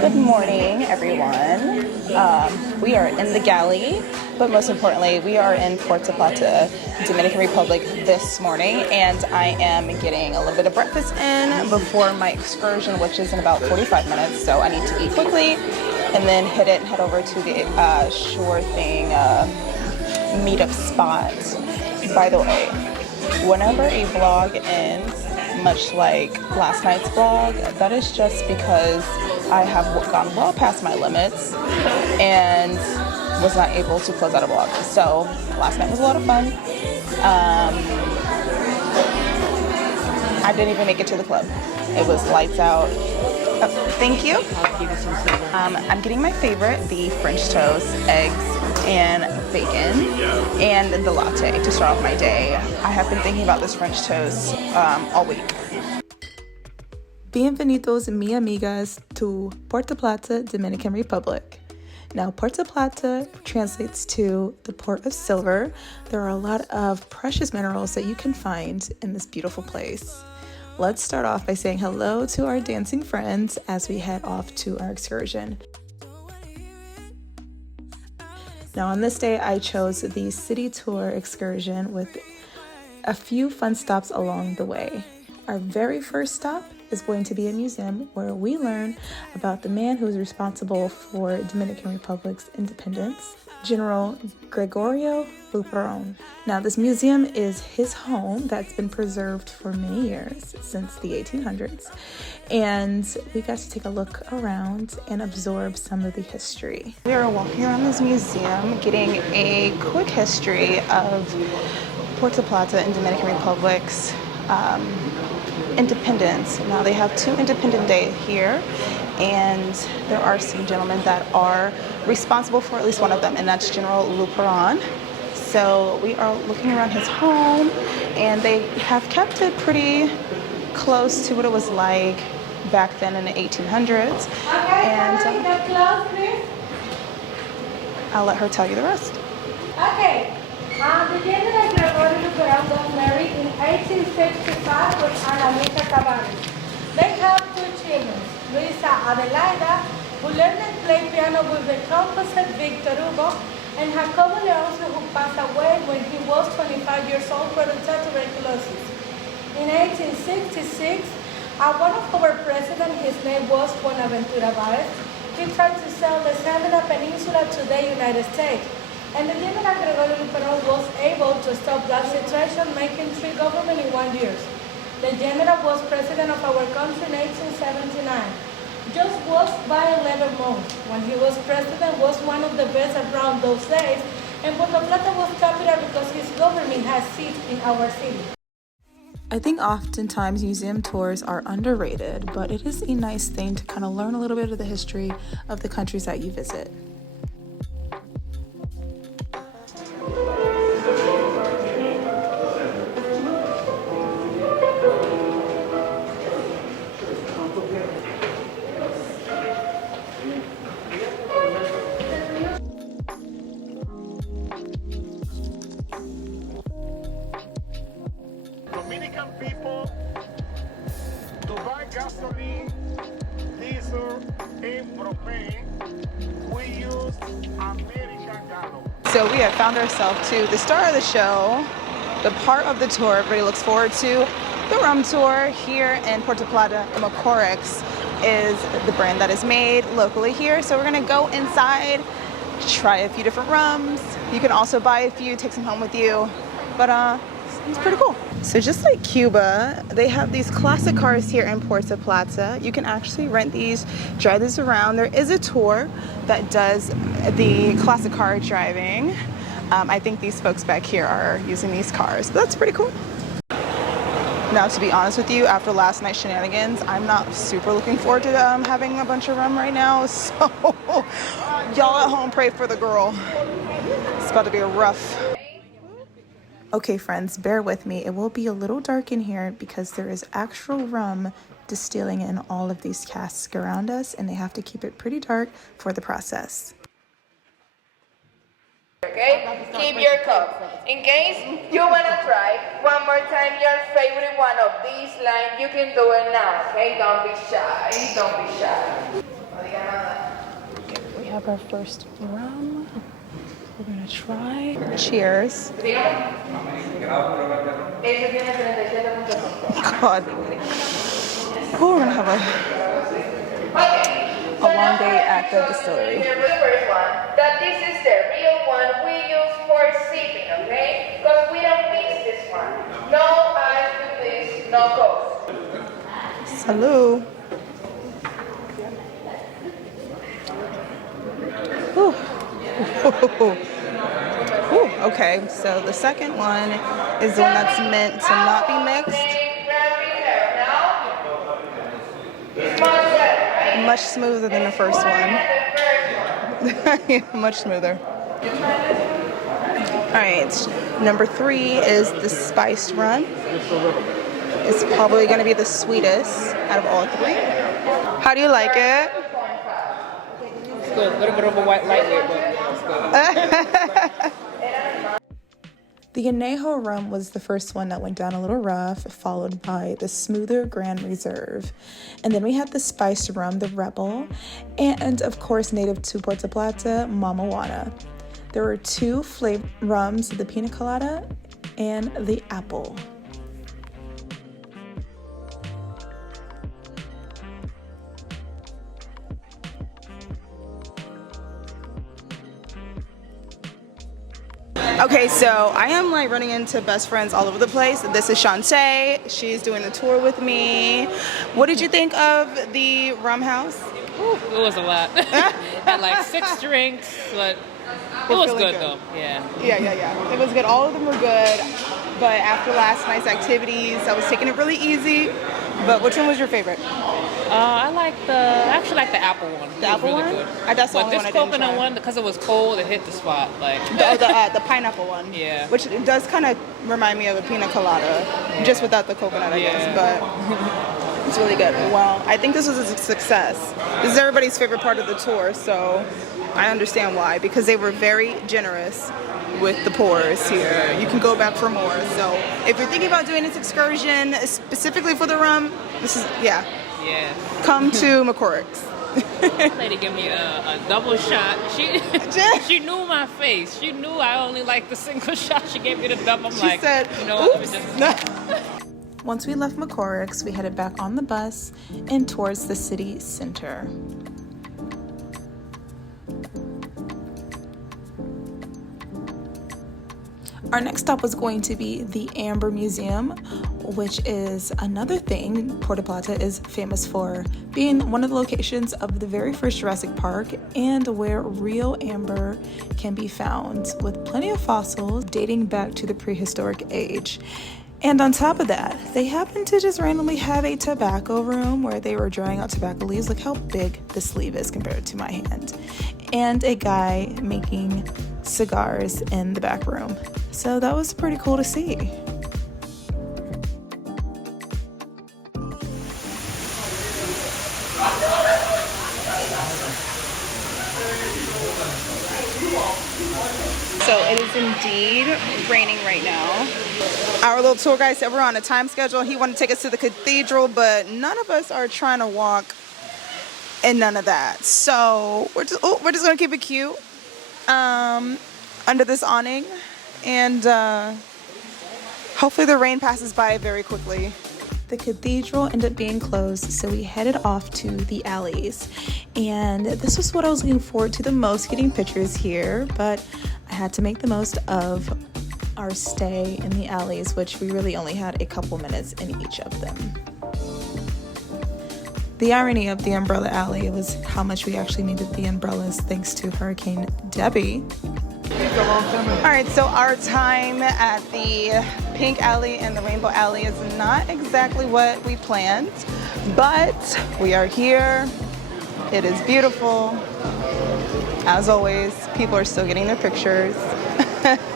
Good morning, everyone. We are in the galley, but most importantly, we are in Puerto Plata, Dominican Republic this morning, and I am getting a little bit of breakfast in before my excursion, which is in about 45 minutes, so I need to eat quickly and then head over to the Sure Thing meetup spot. By the way, whenever a vlog ends, much like last night's vlog, that is just because I have gone well past my limits and was not able to close out a vlog. So last night was a lot of fun. I didn't even make it to the club. It was lights out. Oh, thank you. I'm getting my favorite, the French toast, eggs, and bacon, and the latte to start off my day. I have been thinking about this French toast all week. Bienvenidos, mi amigas, to Puerto Plata, Dominican Republic. Now, Puerto Plata translates to the Port of Silver. There are a lot of precious minerals that you can find in this beautiful place. Let's start off by saying hello to our dancing friends as we head off to our excursion. Now, on this day, I chose the city tour excursion with a few fun stops along the way. Our very first stop is going to be a museum where we learn about the man who is responsible for Dominican Republic's independence, General Gregorio Luperón. Now, this museum is his home that's been preserved for many years, since the 1800s, and we got to take a look around and absorb some of the history. We are walking around this museum, getting a quick history of Puerto Plata and Dominican Republic's independence. Now, they have two Independence Day here, and there are some gentlemen that are responsible for at least one of them, and that's General Luperón. So we are looking around his home, and they have kept it pretty close to what it was like back then in the 1800s. And I'll let her tell you the rest. Okay. The General Gregorio Luperón was married in 1865 with Ana Luisa Cabanes. They have two children, Luisa Adelaida, who learned to play piano with the composer Victor Hugo, and Jacobo Leoncio, who passed away when he was 25 years old from tuberculosis. In 1866, one of our presidents, his name was Buenaventura Bárez, he tried to sell the Sandra Peninsula to the United States. And the General Gregorio Luperón was able to stop that situation, making 3 governments in 1 year. The general was president of our country in 1879. Just was by 11 months. When he was president, was one of the best around those days, and Puerto Plata was capital because his government has seat in our city. I think oftentimes museum tours are underrated, but it is a nice thing to kind of learn a little bit of the history of the countries that you visit. Dominican people to buy gasoline, diesel, and propane, we use American gallon. So we have found ourselves to the star of the show, the part of the tour everybody looks forward to, the rum tour here in Puerto Plata. Macorix is the brand that is made locally here. So we're gonna go inside, try a few different rums. You can also buy a few, take some home with you. But it's pretty cool. So just like Cuba, they have these classic cars here in Puerto Plata. You can actually rent these, drive these around. There is a tour that does the classic car driving. I think these folks back here are using these cars. That's pretty cool. Now, to be honest with you, after last night's shenanigans, I'm not super looking forward to having a bunch of rum right now. So y'all at home, pray for the girl. It's about to be a rough. Okay, friends, bear with me. It will be a little dark in here because there is actual rum distilling in all of these casks around us, and they have to keep it pretty dark for the process. Okay, keep your cup. In case you wanna try one more time your favorite one of these lines, you can do it now. Okay, don't be shy. Don't be shy. We have our first rum. We're gonna try. Cheers. God. Oh, we're gonna have a long day at the distillery. The first one, that this is the real one we use for sipping, okay? Because we don't mix this one. No ice with this, no coke. Salud. Ooh. Ooh, okay, so the second one is the one that's meant to not be mixed. Much smoother than the first one. Yeah, much smoother. All right, number 3 is the spiced rum. It's probably going to be the sweetest out of all 3. How do you like it? It's good. A little bit of a white lightweight, but it's good. The Añejo rum was the first one that went down a little rough, followed by the smoother Grand Reserve. And then we had the spiced rum, the Rebel, and of course native to Puerto Plata, Mama Juana. There were 2 flavored rums, the Pina Colada and the Apple. Okay, so I am like running into best friends all over the place. This is Shantae. She's doing the tour with me. What did you think of the rum house? Ooh, it was a lot. Had like 6 drinks, but it was good though. Yeah. Yeah. It was good. All of them were good. But after last night's activities, I was taking it really easy. But which one was your favorite? I actually like the apple one. The apple really one? Good. That's the but only this one I didn't coconut try. one, because it was cold, it hit the spot. Like The pineapple one. Yeah. Which does kind of remind me of a pina colada, just without the coconut, I guess. But it's really good. Well, I think this was a success. This is everybody's favorite part of the tour, so I understand why, because they were very generous with the pours here. You can go back for more. So if you're thinking about doing this excursion specifically for the rum, this is, Yeah. come to McCorrick's. Lady gave me a double shot. She knew my face. She knew I only liked the single shot. She gave me the double. I'm She like, said, you know what? oops. Once we left McCorrick's, we headed back on the bus and towards the city center. Our next stop was going to be the Amber Museum, which is another thing Puerto Plata is famous for, being one of the locations of the very first Jurassic Park and where real amber can be found, with plenty of fossils dating back to the prehistoric age. And on top of that, they happened to just randomly have a tobacco room where they were drying out tobacco leaves. Look how big the sleeve is compared to my hand. And a guy making cigars in the back room. So that was pretty cool to see. So it is indeed raining right now. Our little tour guide said we're on a time schedule. He wanted to take us to the cathedral, but none of us are trying to walk and none of that. So we're just gonna keep it cute under this awning, and hopefully the rain passes by very quickly. The cathedral ended up being closed, so we headed off to the alleys. And this was what I was looking forward to the most, getting pictures here, but I had to make the most of our stay in the alleys, which we really only had a couple minutes in each of them. The irony of the umbrella alley was how much we actually needed the umbrellas thanks to Hurricane Debbie. All right, so our time at the Pink Alley and the Rainbow Alley is not exactly what we planned, but we are here. It is beautiful. As always, people are still getting their pictures.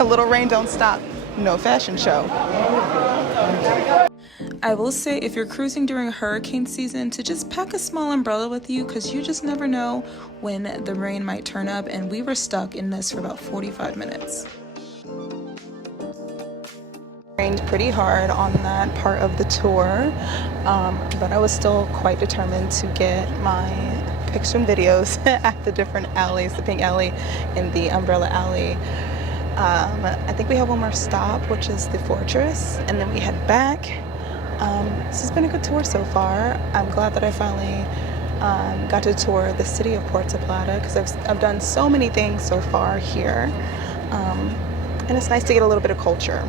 A little rain don't stop. No fashion show. I will say, if you're cruising during hurricane season, to just pack a small umbrella with you, because you just never know when the rain might turn up, and we were stuck in this for about 45 minutes. Rained pretty hard on that part of the tour, but I was still quite determined to get my pictures and videos at the different alleys, the pink alley and the umbrella alley. I think we have one more stop, which is the Fortress, and then we head back. This has been a good tour so far. I'm glad that I finally got to tour the city of Puerto Plata, because I've done so many things so far here, and it's nice to get a little bit of culture.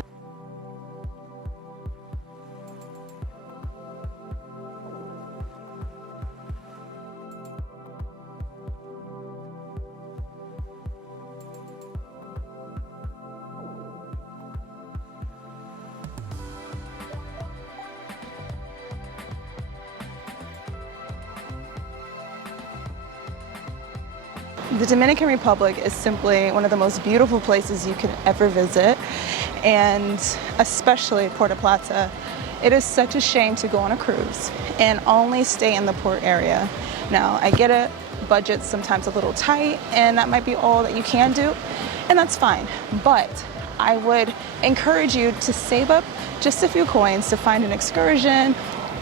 The Dominican Republic is simply one of the most beautiful places you could ever visit, and especially Puerto Plata. It is such a shame to go on a cruise and only stay in the port area. Now, I get it, budget's sometimes a little tight, and that might be all that you can do, and that's fine. But I would encourage you to save up just a few coins to find an excursion,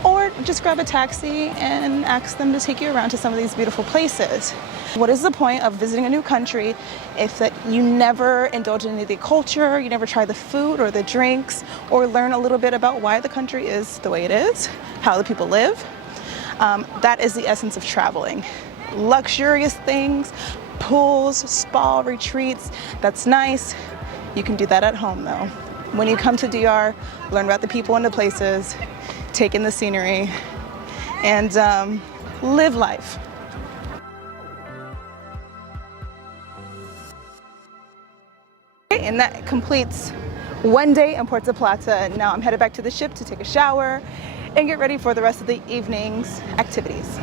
or just grab a taxi and ask them to take you around to some of these beautiful places. What is the point of visiting a new country if that you never indulge in any of the culture, you never try the food or the drinks, or learn a little bit about why the country is the way it is, how the people live? That is the essence of traveling. Luxurious things, pools, spa retreats, that's nice. You can do that at home though. When you come to DR, learn about the people and the places, take in the scenery, and live life. And that completes one day in Puerto Plata. Now I'm headed back to the ship to take a shower and get ready for the rest of the evening's activities.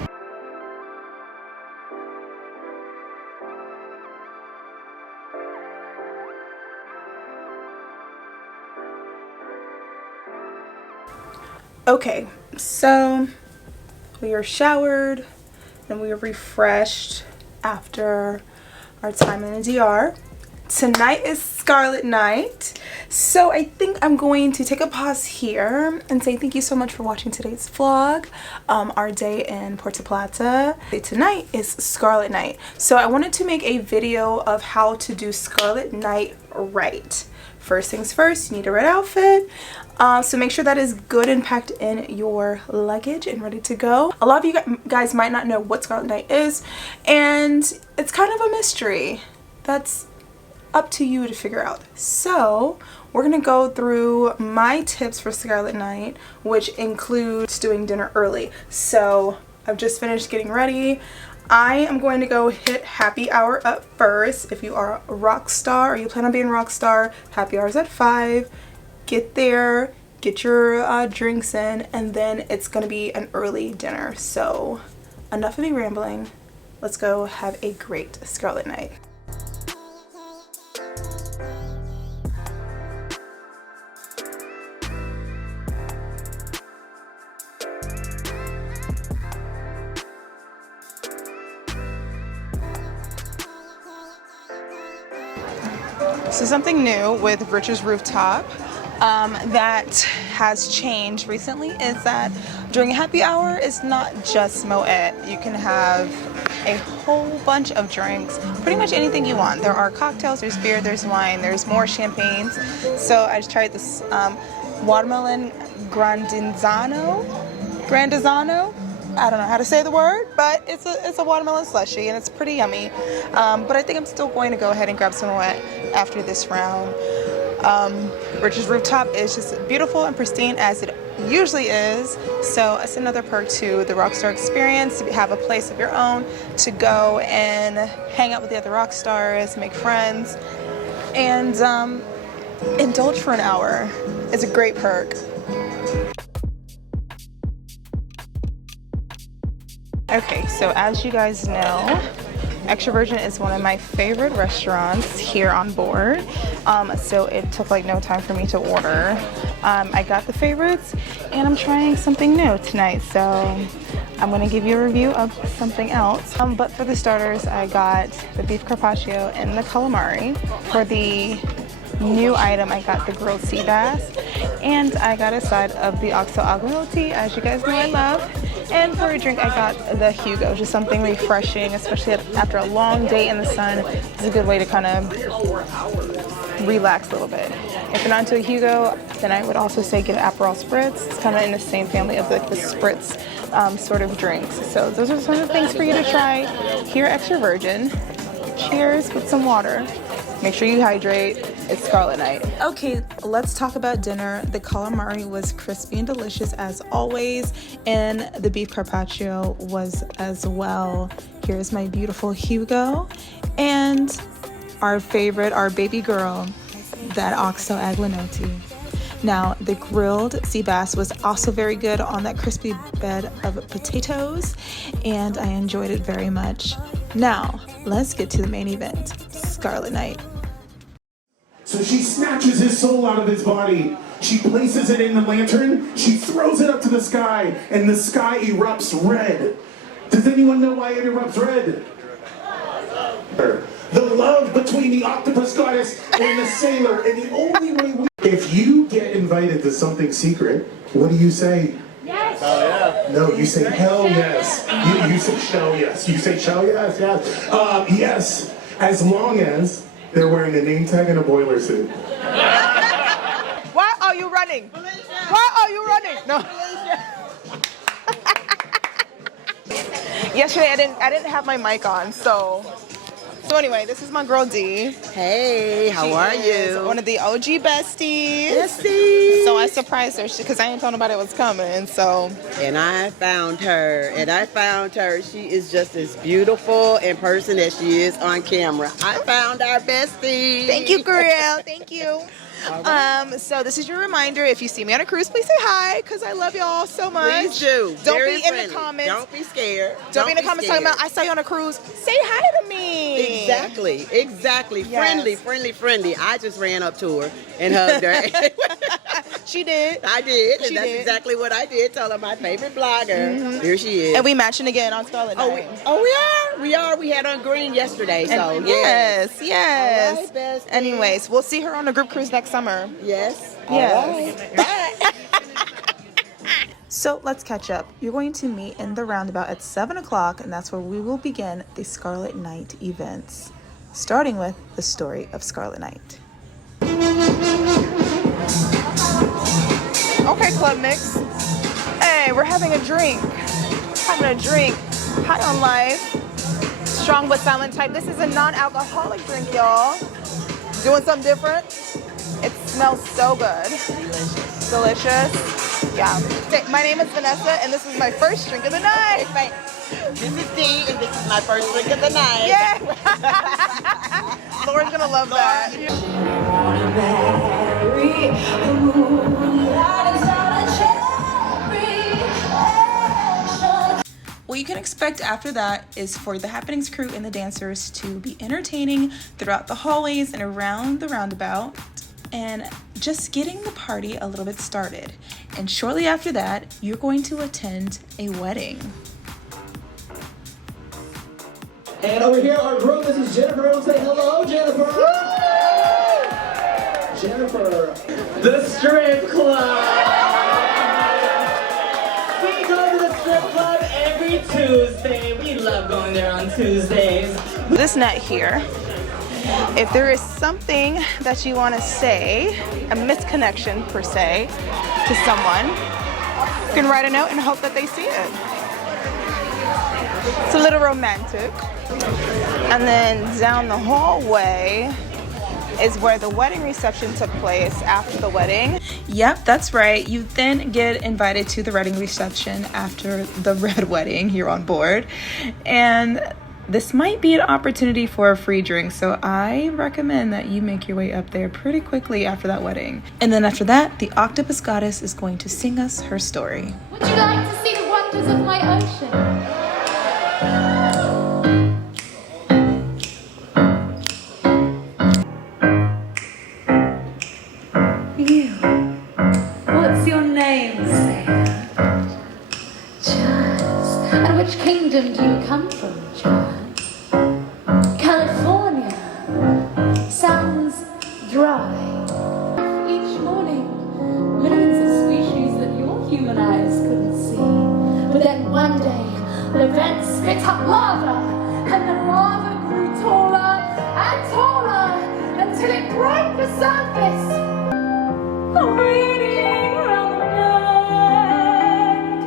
Okay, so we are showered and we are refreshed after our time in the DR. Tonight is Scarlet Night, so I think I'm going to take a pause here and say thank you so much for watching today's vlog, our day in Puerto Plata. Tonight is Scarlet Night, so I wanted to make a video of how to do Scarlet Night right. First things first, you need a red outfit, so make sure that is good and packed in your luggage and ready to go. A lot of you guys might not know what Scarlet Night is, and it's kind of a mystery. That's up to you to figure out. So we're gonna go through my tips for Scarlet Night, which includes doing dinner early. So I've just finished getting ready. I am going to go hit happy hour up first. If you are a rock star or you plan on being a rock star, happy hour's at 5. Get there, get your drinks in, and then it's gonna be an early dinner. So enough of me rambling. Let's go have a great Scarlet Night. So something new with Rich's Rooftop that has changed recently is that during happy hour, it's not just Moet. You can have a whole bunch of drinks, pretty much anything you want. There are cocktails, there's beer, there's wine, there's more champagnes. So I just tried this watermelon grandizano. I don't know how to say the word, but it's a watermelon slushie and it's pretty yummy. But I think I'm still going to go ahead and grab some Moet after this round. Rich's Rooftop is just beautiful and pristine as it usually is. So it's another perk to the Rockstar experience, to have a place of your own, to go and hang out with the other rock stars, make friends, and indulge for an hour. It's a great perk. Okay, so as you guys know, Extroversion is one of my favorite restaurants here on board. So it took like no time for me to order. I got the favorites and I'm trying something new tonight. So I'm gonna give you a review of something else. But for the starters, I got the beef carpaccio and the calamari. For the new item, I got the grilled sea bass, and I got a side of the oxo agua tea, as you guys know I love. And for a drink, I got the Hugo, just something refreshing, especially after a long day in the sun. It's a good way to kind of relax a little bit. If you're not into a Hugo, then I would also say get an Aperol Spritz. It's kind of in the same family of like the Spritz sort of drinks. So those are some of the things for you to try here at Extra Virgin. Cheers with some water. Make sure you hydrate. It's Scarlet Night. Okay, let's talk about dinner. The calamari was crispy and delicious as always, and the beef carpaccio was as well. Here's my beautiful Hugo, and our favorite, our baby girl, that oxo aglinoti. Now, the grilled sea bass was also very good on that crispy bed of potatoes, and I enjoyed it very much. Now, let's get to the main event, Scarlet Night. So she snatches his soul out of his body. She places it in the lantern. She throws it up to the sky, and the sky erupts red. Does anyone know why it erupts red? The love between the octopus goddess and the sailor, and the only way we... If you get invited to something secret, what do you say? Yes. Oh, yeah. No, you say hell yes. You say shell yes. You say shell yes, yes. Yes, as long as they're wearing a name tag and a boiler suit. Why are you running? Why are you running? No. Yesterday I didn't have my mic on, so anyway, this is my girl D. Hey, how are you? One of the OG besties. Besties. So I surprised her because I didn't tell nobody it was coming. So. And I found her. She is just as beautiful in person as she is on camera. I found our bestie. Thank you, girl. Thank you. So this is your reminder. If you see me on a cruise, please say hi, because I love y'all so much. Please do. Don't Very be in friendly. the comments. Don't be scared. Don't be in the comments talking about I saw you on a cruise. Say hi to me. Exactly. Yes. Friendly. I just ran up to her and hugged her. She did. I did. And She that's did. exactly what I did. Tell her my favorite blogger. Here she is. And we matching again on Scarlet Night. We are. We had on green yesterday. So And yes. All right, bestie. Anyways, we'll see her on a group cruise next summer. Yes. Yes. All right. Bye. So let's catch up. You're going to meet in the roundabout at 7 o'clock, and that's where we will begin the Scarlet Night events, starting with the story of Scarlet Night. Okay, Club Mix. Hey, we're having a drink. High on life. Strong but silent type. This is a non-alcoholic drink, y'all. Doing something different. It smells so good. Delicious. Yeah. My name is Vanessa, and this is my first drink of the night. This is Dee, and this is my first drink of the night. Yeah. Lauren's gonna love that. What you can expect after that is for the Happenings crew and the dancers to be entertaining throughout the hallways and around the roundabout, and just getting the party a little bit started. And shortly after that, you're going to attend a wedding. And over here, our group, this is Jennifer. Everyone say hello, Jennifer. Jennifer. The strip club. We go to the strip club every Tuesday. We love going there on Tuesdays. This net here. If there is something that you want to say, a misconnection per se, to someone, you can write a note and hope that they see it. It's a little romantic. And then down the hallway is where the wedding reception took place after the wedding. Yep, that's right. You then get invited to the wedding reception after the red wedding. You're on board. And this might be an opportunity for a free drink, so I recommend that you make your way up there pretty quickly after that wedding. And then after that, the octopus goddess is going to sing us her story. Would you like to see the wonders of my ocean? You. What's your name, sailor? Charles. And which kingdom do you come from, Charles? California. Sounds dry. The vent spit up lava, and the lava grew taller and taller until it broke the surface. Waiting around the bend,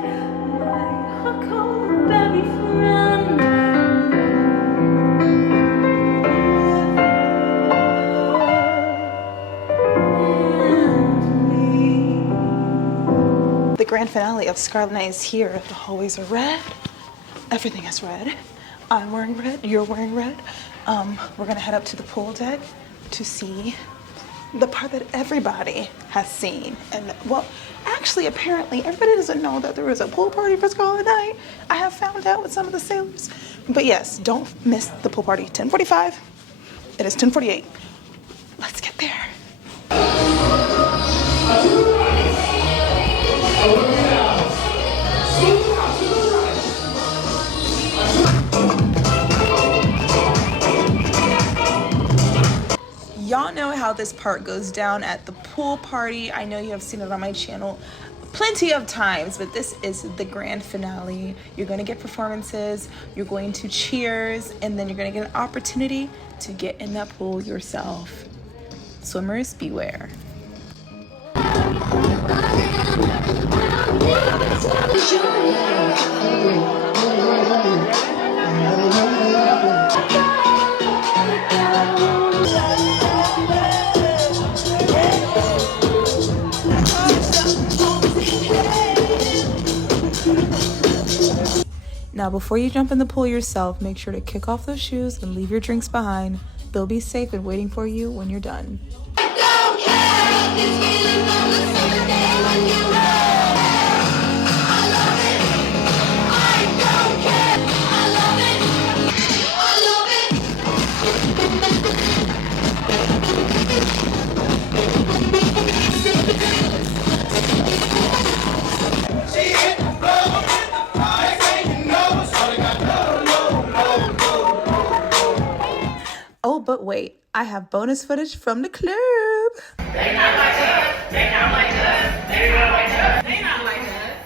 my huckleberry friend. The grand finale of Scarlet Night is here. The hallways are red. Everything is red. I'm wearing red. You're wearing red. We're gonna head up to the pool deck to see the part that everybody has seen. And well, actually, apparently, everybody doesn't know that there was a pool party for Scarlet Night. I have found out with some of the sailors. But yes, don't miss the pool party. 10:45. It is 10:48. Let's get there. Y'all know how this part goes down at the pool party. I know you have seen it on my channel plenty of times, but this is the grand finale. You're going to get performances, you're going to cheers, and then you're going to get an opportunity to get in that pool yourself. Swimmers beware. Now, before you jump in the pool yourself, make sure to kick off those shoes and leave your drinks behind. They'll be safe and waiting for you when you're done. Oh, but wait, I have bonus footage from the club. They not like us. They not like us. They not like us. They not like us.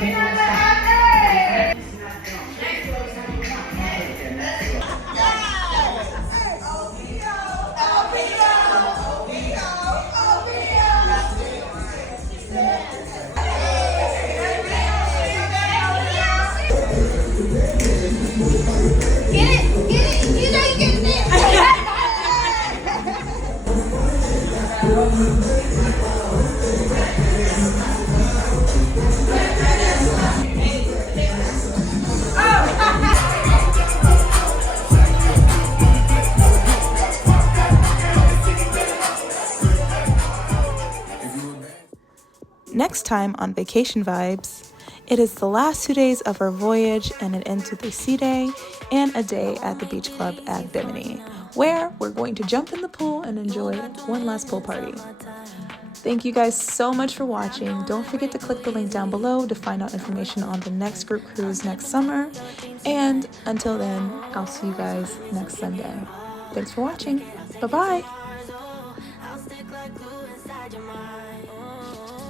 They not like us. Next time on Vacation Vibes, it is the last 2 days of our voyage, and it ends with a sea day and a day at the beach club at Bimini, where we're going to jump in the pool and enjoy one last pool party. Thank you guys so much for watching. Don't forget to click the link down below to find out information on the next group cruise next summer. And until then, I'll see you guys next Sunday. Thanks for watching. Bye-bye.